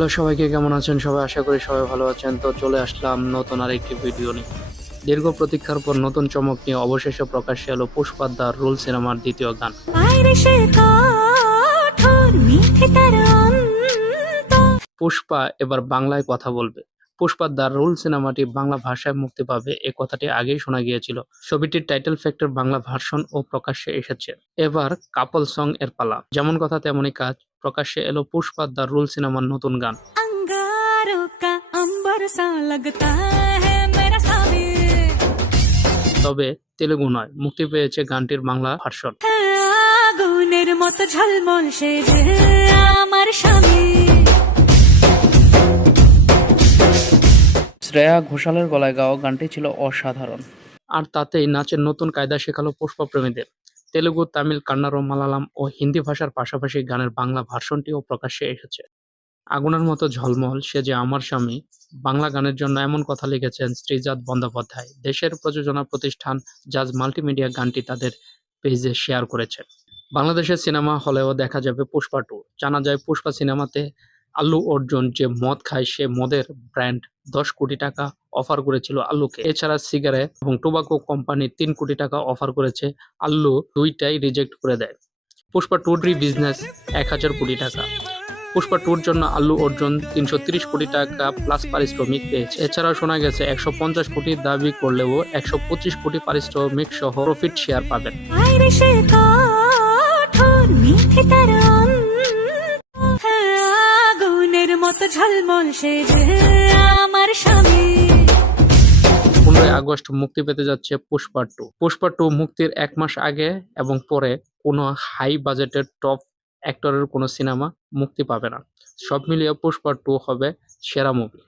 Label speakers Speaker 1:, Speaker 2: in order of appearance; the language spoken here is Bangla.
Speaker 1: হ্যালো সবাইকে কেমন আছেন? সবাই আশা করি সবাই ভালো আছেন। তো চলে আসলাম নতুন আর একটি ভিডিও নিয়ে। দীর্ঘ প্রতীক্ষার পর নতুন চমক নিয়ে অবশেষে প্রকাশ্যে এলো পুষ্পাদ্দার রুল সিনেমার দ্বিতীয় গান। পুষ্পা এবার বাংলায় কথা বলবে। পুষ্পা দ্য রুল সিনেমাটি বাংলা ভাষায় মুক্তি পাবে এ কথাটি আগেই শোনা গিয়েছিল। ছবিটির টাইটেল ফ্যাক্টর বাংলা ভার্সন ও প্রকাশ্যে এসেছে। এবার কাপল সং এর পালা। যেমন কথা তেমনই কাজ। প্রকাশ্যে এলো পুষ্পা দ্য রুল সিনেমার নতুন গান। তবে তেলেগু নয় মুক্তি পেয়েছে গানটির বাংলা ভার্সন।
Speaker 2: আগুনের মতো ঝলমল সে আমার স্বামী।
Speaker 1: শ্রেয়া ঘোষালের গলায় গাওয়া গানটি ছিল অসাধারণ। আর তাতেই নাচের নতুন কায়দা শেখালো পুষ্পা প্রেমীদের তেলেগু, তামিল, কান্নাড়, মালায়ালাম ও হিন্দি ভাষার পাশাপাশি গানের বাংলা ভার্সনটিও প্রকাশ্যে এসেছে। আগুনের মতো ঝলমল, সে যে আমার স্বামী, বাংলা গানের জন্য এমন কথা লিখেছেন শ্রীজাত বন্দ্যোপাধ্যায়। দেশের প্রযোজনা প্রতিষ্ঠান জাজ মাল্টিমিডিয়া গানটি তাদের পেজে শেয়ার করেছে। বাংলাদেশের সিনেমা হলেও দেখা যাবে পুষ্পা টু। জানা যায়, পুষ্পা সিনেমাতে আল্লু অর্জুন যে মদ খায়, সে মদের ব্র্যান্ড দশ কোটি টাকা অফার করেছিল আল্লুকে। এছাড়া সিগারেট এবং টোবাকো কোম্পানি তিন কোটি টাকা অফার করেছে আল্লু, দুইটাই রিজেক্ট করে দেয়। পুষ্পা টুর বিজনেস এক হাজার কোটি টাকা। পুষ্পা টুর জন্য আল্লু অর্জুন তিনশো তিরিশ কোটি টাকা প্লাস পারিশ্রমিক পেয়েছে। এছাড়াও শোনা গেছে, একশো পঞ্চাশ কোটি দাবি করলেও একশো পঁচিশ কোটি পারিশ্রমিক সহ প্রফিট শেয়ার পাবেন।
Speaker 2: আগুনের সে ঝলমল আমার স্বামী।
Speaker 1: পনেরোই আগস্ট মুক্তি পেতে যাচ্ছে পুষ্পা টু। পুষ্পা টু মুক্তির এক মাস আগে এবং পরে কোনো হাই বাজেটের টপ অ্যাক্টরের কোনো সিনেমা মুক্তি পাবে না। সব মিলিয়ে পুষ্পা টু হবে সেরা মুভি